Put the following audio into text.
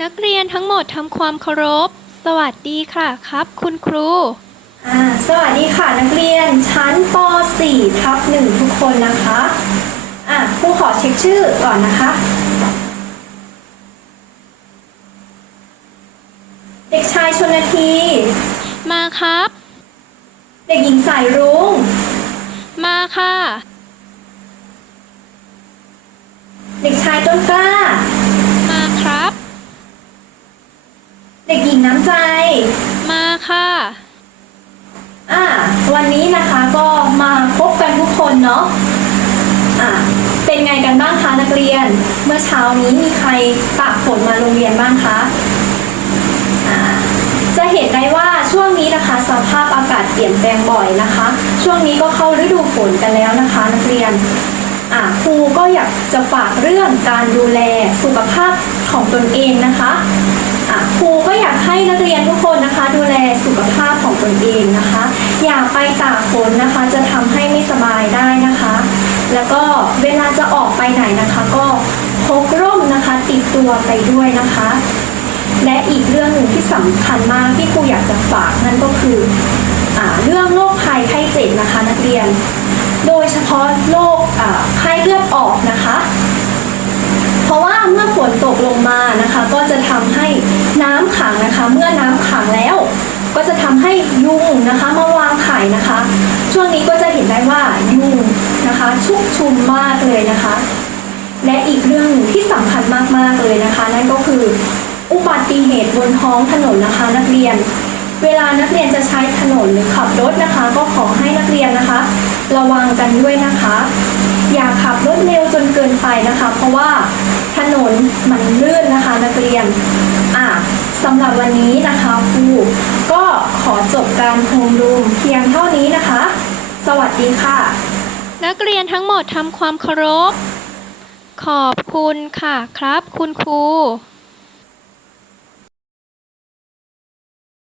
นักเรียนทั้งหมดทำความเคารพ สวัสดีค่ะครับ คุณครู อ่าสวัสดีค่ะนักเรียนชั้นป .4 ทับ1ทุกคนนะคะอะครูขอเช็คชื่อก่อนนะคะ เด็กชายชนที มาครับ เด็กหญิงสายรุ้ง มาค่ะ เด็กชายต้นกล้า มาครับ เด็กหญิงน้ำ ใจ มาค่ะ อ่า วันนี้นะคะก็มาพบกันทุกคนเนาะ อ่า เป็นไงกันบ้างคะนักเรียน เมื่อเช้านี้มีใครตากฝนมาโรงเรียนบ้างคะ อ่า จะเห็นได้ว่าช่วงนี้นะคะ สภาพอากาศเปลี่ยนแปลงบ่อยนะคะ ช่วงนี้ก็เข้าฤดูฝนกันแล้วนะคะนักเรียนอ่าครูก็อยากจะฝากเรื่องการดูแลสุขภาพของตนเองนะคะอะครูก็อยากให้นักเรียนทุกคนนะคะ ดูแลสุขภาพข องตนเองนะคะ อย่าไปตากฝนนะคะจะทำให้ไม่สบายได้นะคะ แล้วก็เวลาจะออกไปไหนนะคะ ก็พกร่มนะคะติดตัวไปด้วยนะคะ และอีกเรื่องหนึ่งที่สำคัญมากที่ครูอยากจะฝากนั่นก็คืออเรื่องโรคภัยไข้เจ็บนะคะ นักเรียน โดยเฉพาะโรคไข้เลือดออกนะคะเพราะว่าเมื่อฝนตกลงมานะคะ ก็จะทำให้น้ำขังนะคะ เมื่อน้ำขังแล้ว ก็จะทำให้ยุงนะคะมาวางไข่นะคะ ช่วงนี้ก็จะเห็นได้ว่ายุงนะคะชุกชุมมากเลยนะคะ และอีกเรื่องหนึ่งที่สำคัญมากๆเลยนะคะ นั่นก็คือ อุบัติเหตุบนท้องถนนนะคะ นักเรียน เวลานักเรียนจะใช้ถนนหรือขับรถนะคะ ก็ขอให้นักเรียนนะคะ ระวังกันด้วยนะคะ อย่าขับรถเร็วจนเกินไปนะคะ เพราะว่าถนนมันลื่นนะคะ นักเรียนอะสำหรับวันนี้นะคะครู ก็ขอจบการโฮมรูมเพียงเท่านี้นะคะ สวัสดีค่ะ นักเรียนทั้งหมดทำความเคารพ ขอบคุณค่ะครับคุณครู